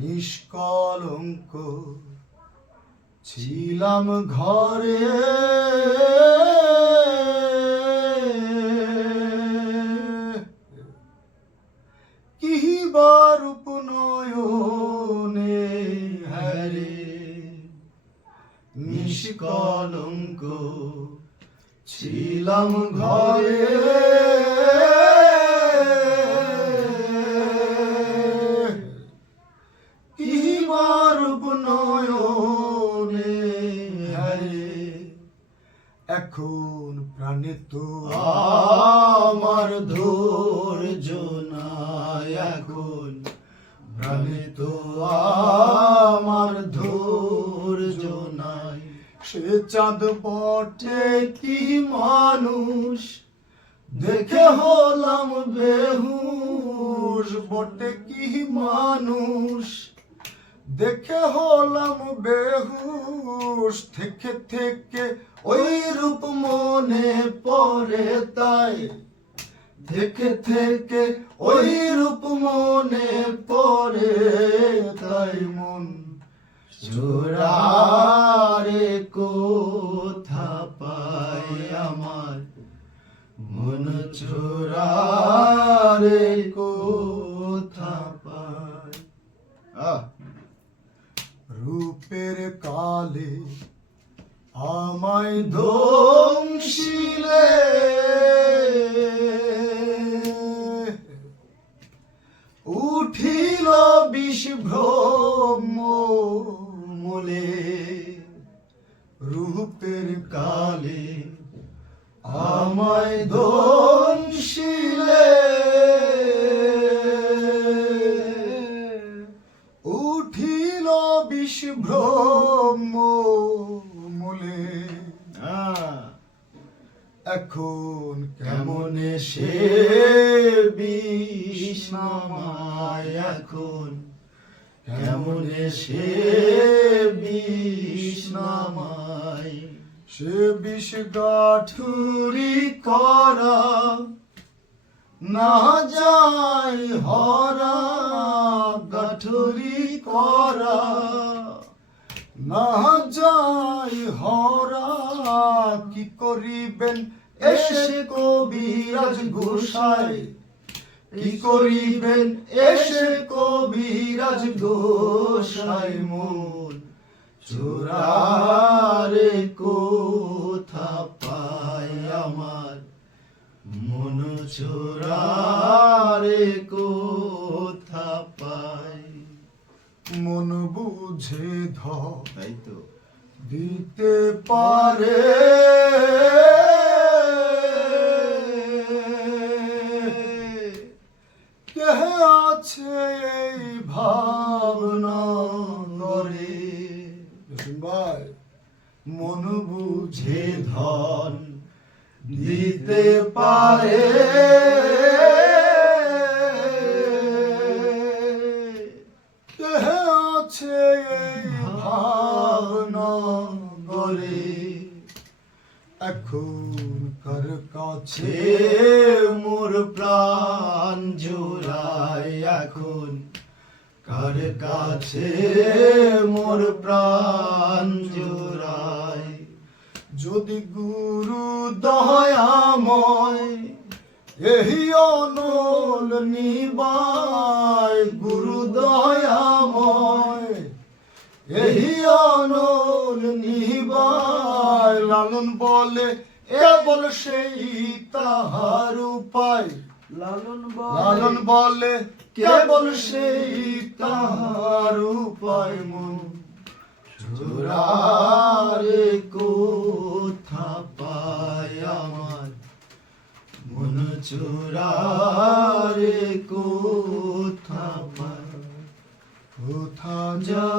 নিষ্কলঙ্ক ছিলাম ঘরে, কিবার উপনয়নে হারে। নিষ্কলঙ্ক ছিলাম ঘরে, কিবার উপনয়নে হারে। এখন প্রাণে তো আমার ধৈর্য নাই, এখন প্রাণে তো আমার ধৈর্য নাই। সে চাঁদ বটে কি মানুষ, দেখে হলাম বেহুশ। বটে কি মানুষ, দেখে হলাম বেহুশ। থেকে থেকে ওই রূপ মনে পড়ে তাই, থেকে থেকে ওই রূপ মনে পড়ে তাই। মন জোড়ারে কোথা পাই আমার, মন জোড়ারে কোথা পাই। রূপের কালে আমায় ধ্বংসিলে, উঠিল বিষ ভ্রম মূলে। রূপের কালে আমায় ধ্বংসিলে, উঠিল বিষ ভ্রম মূলে। এখন কেমনে সে বিষ নামায়, এখন কেমনে সে বিষ নামায়। সে বিষ গাঠুরি করা না যায় হরা, গাঠুরি করা না যায় হরা। কি করিবেন এসে কবিরাজ গোসাই, কি করিবেন এসে কবিরাজ গোসাই। মন জোড়ারে কোথা পাই আমার, মন জোড়ারে কোথা পাই। মন বুঝে ধর তাই তো দিতে পারে, কে আছে এই ভাবনা করে। ভাই মন বুঝে ধন দিতে পারে, কে আছে এই ভাবনা করে। এখনকার কাছে মোর প্রাণ জোড়ায়, এখন কার কাছে মোর প্রাণ জোড়ায়। যদি গুরু দয়াময় এই অনল নিবায়, গুরু দয়াময় এই অনল নিবায়। লালন বলে কেবল সেই তাহার উপায়, লালন বলে কেবল সেই তাহার উপায়। মন জোড়ারে কোথা পাই আমার, মন জোড়ারে কোথা পাই। কোথা যা